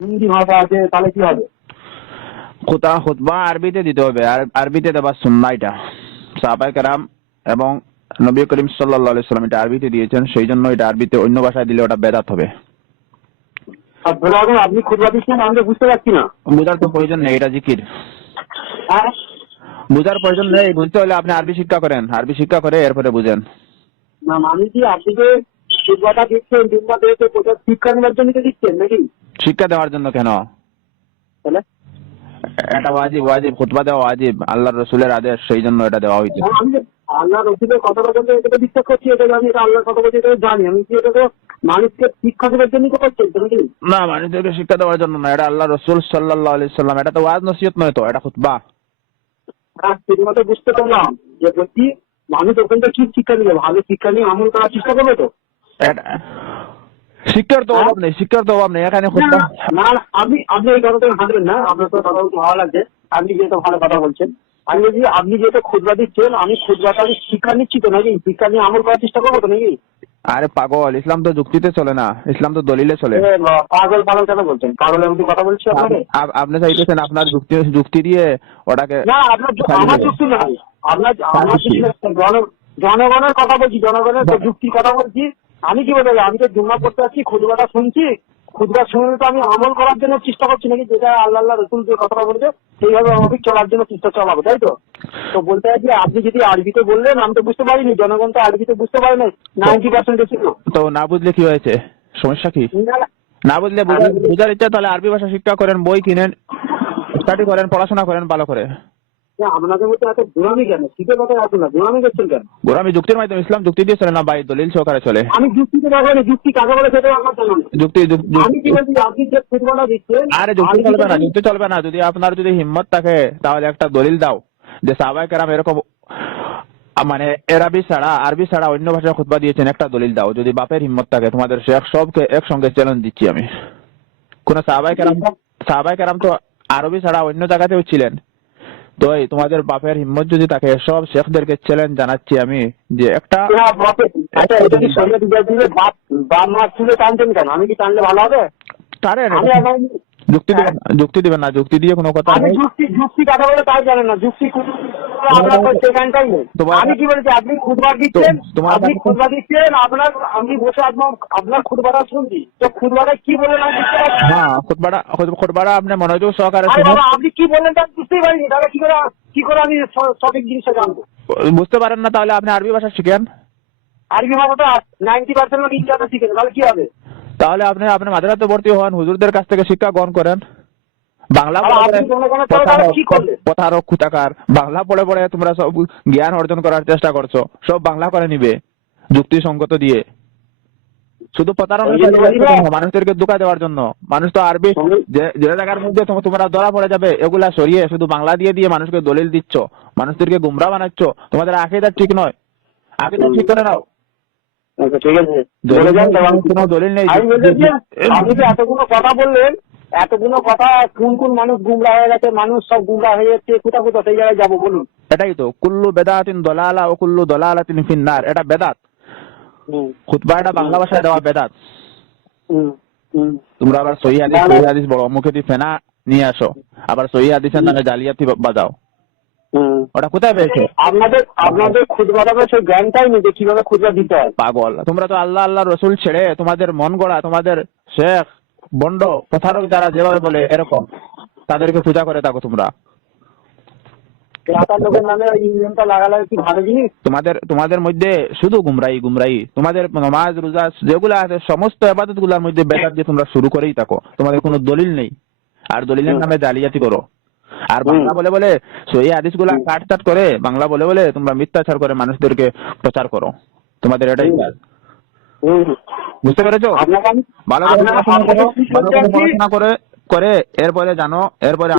হিন্দি ভাষা আছে, তাহলে কি হবে? খুতবা আরবিতে দিতে হবে, আর আরবিতে দেওয়া সুন্নাহ। এটা সাহাবায়ে কেরাম এবং নবী করিম সাল্লাল্লাহু আলাইহি সাল্লাম এটা আরবিতে দিয়েছেন, সেই জন্য এটা আরবিতে অন্য ভাষায় দিলে ওটা বেদাত হবে। আর ধরো এখন আপনি খুতবা দিচ্ছেন, আমি তো বুঝতে পারছি না। বুঝার তো প্রয়োজন নেই, এটা জিকির। হ্যাঁ, বুঝার প্রয়োজন নেই, বুঝতে হলে আপনি আরবি শিক্ষা করেন, আরবি শিক্ষা করে এরপরে বুঝেন। না মানে কি আপনি যে খুতবাটা দিচ্ছেন, জুম্মা দিয়েছে, কোথাও শিক্ষা নেওয়ার জন্য তো দিচ্ছেন নাকি? শিক্ষা দেওয়ার জন্য কেন? তাহলে এটা ওয়াজিব, ওয়াজিব, খুতবা দেওয়া ওয়াজিব, আল্লাহর রাসূলের আদেশ, সেই জন্য এটা দেওয়া হইছে। আমি যে আল্লাহ রসুলের কথাটা বলতে এটাকে বিশ্বাস করছি, এটা জানি, এটা আল্লাহর কথা বলছি, এটা জানি। আমি কি এটা তো মানুষকে শিক্ষা দেওয়ার জন্য তো করছেন তো নাকি? না, মানুষদেরকে শিক্ষা দেওয়ার জন্য না, এটা আল্লাহ রাসূল সাল্লাল্লাহু আলাইহি সাল্লাম, এটা তো ওয়াজ নসিহত নয়, তো এটা খুতবা। ঠিকমতো বুঝতে পারলাম যে বলছি মানুষ ওখান থেকে কি শিক্ষা নিলে, ভালো শিক্ষা নিয়ে আমল করার চেষ্টা করবে তো। শিক্ষার তো অভাব নেই, শিক্ষার তো অভাব নেই এখানে না খুতবা। না, আপনি আপনি এই কথাটা হাঁটবেন না। আপনার তো কথা বলতে ভালো লাগছে, আপনি যেহেতু ভালো কথা বলছেন। আমি বলছি আপনি যেহেতু খুতবা দিচ্ছেন, আমি খুতবাটা আমি শিক্ষা নিচ্ছি তো নাকি? শিক্ষা নিয়ে আমল করার চেষ্টা করবো তো নাকি? আরে পাগল, ইসলাম তো যুক্তিতে চলে না, ইসলাম তো দলিলে চলে। পাগল পাগল কেন বলছেন? পাগলের মধ্যে কথা বলছি আপনাকে? আপনি চাইতেছেন আপনার যুক্তি যুক্তি দিয়ে ওটাকে না, আপনার আমার যুক্তি নাই। আপনার আমার যুক্তি নাই। জনগণের কথা বলছি, জনগণের যুক্তির কথা বলছি। আমি কি বলবো, আমি তো জুম্মা করতে আসছি, খুতবাটা শুনছি, খুতবা শুনে তো আমি আমল করার জন্য চেষ্টা করছি নাকি? যেটা আল্লাহ রসুল যে কথাটা বলেছে সেইভাবে আমাকে চলার জন্য চেষ্টা চালাবো, তাই তো? তো বলতে হয় যে আপনি যদি আরবিতে বললেন, আমি তো বুঝতে পারিনি, জনগণ তো আরবিতে বুঝতে পারে নাই, 90% ছিল। তো না বুঝলে কি হয়েছে, সমস্যা কি? না বুঝলে বুঝার ইচ্ছা, তাহলে আরবি ভাষা শিক্ষা করেন, বই কিনেন, স্টাডি করেন, পড়াশোনা করেন ভালো করে। আপনাদের মধ্যে এত গোড়ামি কেন? শীতের কথায় আসুন না, গোড়ামি করছেন কেন? গোলামি যুক্তির মাধ্যমে, ইসলাম যুক্তি দিয়ে চলে না ভাই, দলিল সহকারে চলে। আমি যুক্তিতে কথা বলি, যুক্তি কাকে বলে সেটা আমার জানা নেই। যুক্তি আমি কি বলছি, আপনি যে খুতবাটা দিচ্ছেন, আরে যুক্তি চলবে না, যুক্তি চলবে না। যদি আপনার যদি হিম্মত থাকে তাহলে একটা দলিল দাও যে সাহাবায়ে কেরাম এরকম মানে আরবি ছাড়া অন্য ভাষায় খুতবা দিয়েছেন, একটা দলিল দাও। যদি বাপের হিম্মত থাকে, তোমাদের শেখ সবকে একসঙ্গে চ্যালেঞ্জ দিচ্ছি আমি। কোন সাহাবায়ে কেরাম তো আরবি ছাড়া অন্য জায়গাতেও ছিলেন। তো এই তোমাদের বাপের হিম্মত যদি থাকে, সব শেখদেরকে চ্যালেঞ্জ জানাচ্ছি আমি যে একটা এটা কি সরিয়ে দিলে বাপ মা তুলে টানছেন কেন? আমি কি টানলে ভালো হবে? তারে আমি এখন যুক্তি দিবেন না, যুক্তি দিয়ে কোনো কথা আমি নেই। যুক্তি কথা বলে তাই জানেন না। যুক্তি আপনার সেখানটাই নেই। আমি কি বলছি, আপনি খুতবা দিচ্ছেন, আপনার আমি বসে আপনার খুতবাটা শুনছি, তো খুতবাটা কি বলেন আমি বুঝতে পারছি না। হ্যাঁ, খুতবাটা আপনি মনোযোগ সহকারে আরে শুনুন। বাবা, আপনি কি বললেন তা আমি বুঝতেই পারিনি, তাহলে কি করে আমি সঠিক জিনিসটা জানবো? বুঝতে পারেন না, তাহলে আপনি আরবি ভাষা শিখেন। আরবি ভাষাটা 90% লোক ইংরেজি শিখেন, তাহলে কি হবে? তাহলে আপনি মাদ্রাসাতে ভর্তি হন, হুজুরদের কাছ থেকে শিক্ষা গ্রহণ করেন। বাংলা আর আপনি জনগণের পরে তাহলে কি করলেন? প্রতারক কুতাকার, বাংলা পড়ে পড়ে তোমরা সব জ্ঞান অর্জন করার চেষ্টা করছো, সব বাংলা করে নিবে যুক্তিসঙ্গত দিয়ে, শুধু প্রতারণা করে, মানুষদেরকে ধোঁকা দেওয়ার জন্য। মানুষ তো আরবি যে জায়গার মধ্যে তোমরা ধরা পড়ে যাবে, এগুলা সরিয়ে শুধু বাংলা দিয়ে দিয়ে মানুষকে দলিল দিচ্ছ, মানুষদেরকে গুমরা বানাচ্ছ। তোমাদের আকীদা ঠিক নয়, আকীদা ঠিক করে নাও। আচ্ছা ঠিক আছে, কোনো দলিল নেই। আপনি যে এতগুলো কথা বললেন, এতগুলো কথা, কোন কোন মানুষ গুমরা হয়ে গেছে, মানুষ সব গুমরা হয়ে যাচ্ছে, কোথা সেই জায়গায় যাবো বলুন? এটাই তো, কুল্লু বেদাতিন দলালা ও কুল্লু দলালাতিন ফিন্নার, এটা বেদাত। খুতবাটা বাংলা ভাষায় দেওয়া বেদাত। তোমরা আবার সহিহ হাদিস বড় মুখে দিয়ে ফেনা নিয়ে আসো, আবার সহিহ হাদিসের নামে জালিয়াতি বাজাও। ওটা কোথায় পেয়েছো? আপনাদের খুতবাটা সেই জ্ঞানটাই নেই যে কিভাবে খুতবা দিতে হয়। পাগল, তোমরা তো আল্লাহ রসুল ছেড়ে তোমাদের মন গড়া, তোমাদের শেখ বন্ড প্রতারক যারা যেভাবে বলে এরকম তাদেরকে পূজা করে থাকো তোমরা। লোকের নামে ইউনিয়নটা লাগালে কি ভালো জিনিস? তোমাদের মধ্যে শুধু গুমরাহি। তোমাদের নামাজ রোজা যেগুলো আছে সমস্ত ইবাদত গুলার মধ্যে বেদাত দিয়ে তোমরা শুরু করেই থাকো। তোমাদের কোনো দলিল নেই, আর দলিলের নামে জালিয়াতি করো। আর বাংলা বলে বলে সহিহ হাদিস গুলা কাটছাট করে, বাংলা বলে বলে তোমরা মিথ্যাচার করে মানুষদেরকে প্রচার করো। তোমাদের এটাই কাজ। বুঝতে পেরেছো? ভালো করে পড়াশোনা করে এরপরে জানো, এরপরে